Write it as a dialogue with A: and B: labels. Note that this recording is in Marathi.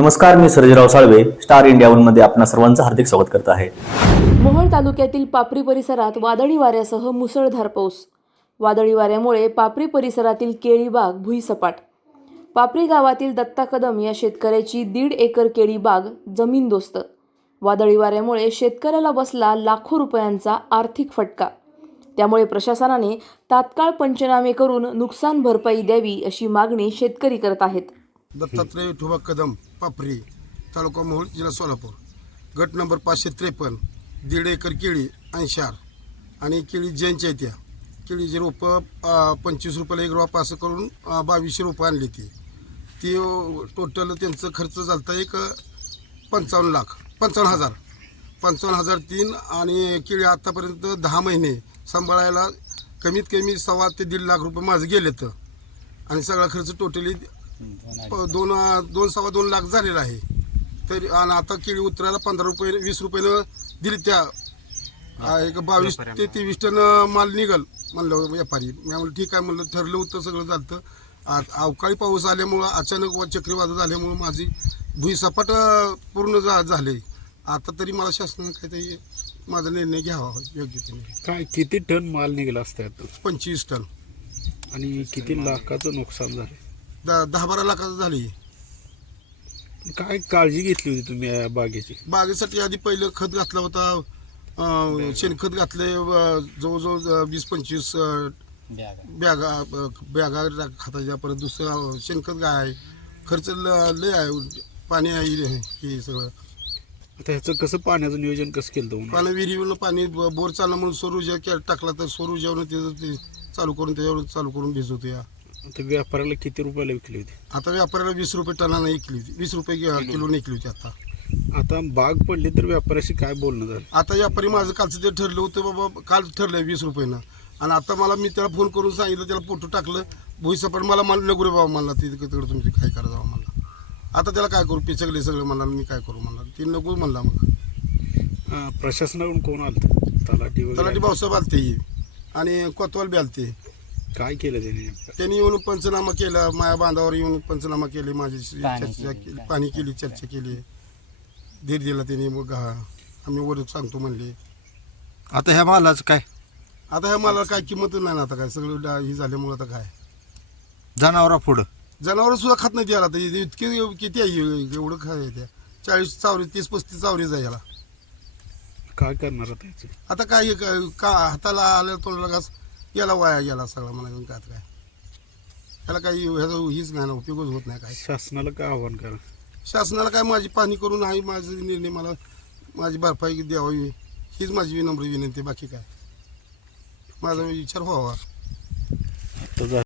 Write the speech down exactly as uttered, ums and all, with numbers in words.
A: नमस्कार, मी Sarjerao Salve Star India One मध्ये आपणा सर्वांचं हार्दिक स्वागत करत आहे।
B: मोहोळ तालुक्यातील पापरी परिसरात वादळी वाऱ्यासह मुसळधार पाऊस। वादळी वाऱ्यामुळे पापरी परिसरातील केळी बाग भुईसपाट। पापरी गावातील दत्ता कदम या शेतकऱ्याची दीड एकर केळी बाग जमीनदोस्त। वादळी वाऱ्यामुळे शेतकऱ्याला बसला लाखो रुपयांचा आर्थिक फटका। त्यामुळे प्रशासनाने तात्काळ पंचनामे करून नुकसान भरपाई द्यावी अशी मागणी शेतकरी करत आहेत।
C: दत्तात्रय विठोबा कदम, पापरी, तालुका मोहोळ, जिल्हा सोलापूर। गट नंबर पाचशे त्रेपन्न, दीड एकर केळी ऐंशी हार आणि केळी जैनच्या त्या केळीची रोपं पंचवीस रुपयाला एक रोप असं करून बावीसशे रोपं आणली ती ती टोटल त्यांचं खर्च झाला एक पंचावन्न लाख पंचावन्न हजार पंचावन्न हजार तीन आणि केळी आत्तापर्यंत दहा महिने सांभाळायला कमीत कमी सव्वा ते दीड लाख रुपये माझं गेले तर आणि सगळा खर्च टोटली दोन दोन सव्वा दोन लाख झालेला आहे। तर आणि आता केळी उतरायला पंधरा रुपये वीस रुपयानं दिली त्या एक बावीस ते तेवीस टन माल निघल म्हणलं व्यापारी। मी म्हणलं ठीक आहे म्हणलं, ठरलं होतं सगळं झालं। अवकाळी पाऊस आल्यामुळं अचानक चक्रीवादळ झाल्यामुळं माझी भुईसपाट पूर्ण झा झाले। आता तरी मला शासनाने काहीतरी माझा निर्णय घ्यावा योग्य।
D: काय किती टन माल निघाला असतात?
C: पंचवीस टन।
D: आणि किती लाखाचं नुकसान झालं?
C: दहा दहा बारा लाखाचं झाली।
D: काय काळजी घेतली होती तुम्ही या बागेची?
C: बागेसाठी आधी पहिलं खत घातला होता, शेणखत घातले जवळजवळ वीस पंचवीस बॅगा बॅगा खताच्या। परत दुसरं शेणखत काय आहे, खर्च लय आहे, पाणी आहे, हे सगळं।
D: आता ह्याचं कसं पाण्याचं नियोजन कसं केलं होतं?
C: पाणी विहिरीवरून पाणी बोर चालला म्हणून सौर ऊर्जा टाकला तर सौर ऊर्जावरून त्याचं ते चालू करून त्याच्यावर चालू करून भिजवतो या।
D: आता व्यापाऱ्याला किती रुपयाला विकली होती?
C: आता व्यापाऱ्याला वीस रुपये टनानं विकली होती, वीस रुपये किलो विकली होती। आता
D: आता बाग पडली तर व्यापाऱ्याशी काय बोलणं झालं?
C: आता व्यापारी माझं कालचं ते ठरलं होतं बाबा, काल ठरलंय वीस रुपयानं आणि आता मला मी त्याला फोन करून सांगितलं, त्याला फोटो टाकलं भुईसपाट। मला मला नको रे बाबा म्हणला, तिथे तिकडे तुमची काय करा जावं म्हणला। आता त्याला काय करू, पिचकले सगळं म्हणला, मी काय करू म्हणला, ती नको म्हणला। मग
D: प्रशासनाकडून कोण आलं? तलाठी वगैरे?
C: तलाठी भाऊसाहेब आलते आणि कोतवाल बी आलते।
D: काय केलं त्यांनी?
C: त्यांनी येऊन पंचनामा केला, माया बांधावर येऊन पंचनामा केले, माझी चर्चा केली, पाणी केली, चर्चा केली, धीर दिला त्यांनी। मग आम्ही वर सांगतो म्हणले।
E: आता ह्या मालाचं काय?
C: आता ह्या मला काय किंमत नाही ना, आता काय सगळं ही झाल्यामुळं आता काय
E: जनावरा पुढं
C: जनावर सुद्धा खात नाही त्याला। आता इतके किती आहे एवढं खाय त्या चाळीस चावरी तीस पस्तीस चावरी जाय याला।
D: काय करणार आता ह्याचं?
C: आता काय का हाताला आल्या तोंडाला घास याला वाया गेला सगळा म्हणायचं काय आता काय याला काही ह्याचा हीच नाही ना, उपयोगच होत नाही काय।
D: शासनाला काय आव्हान करा?
C: शासनाला काय माझी पाहणी करून आहे, माझा निर्णय मला माझी भरपाई द्यावी हीच माझी विनम्र विनंती, बाकी काय माझा विचार व्हावा।
D: आता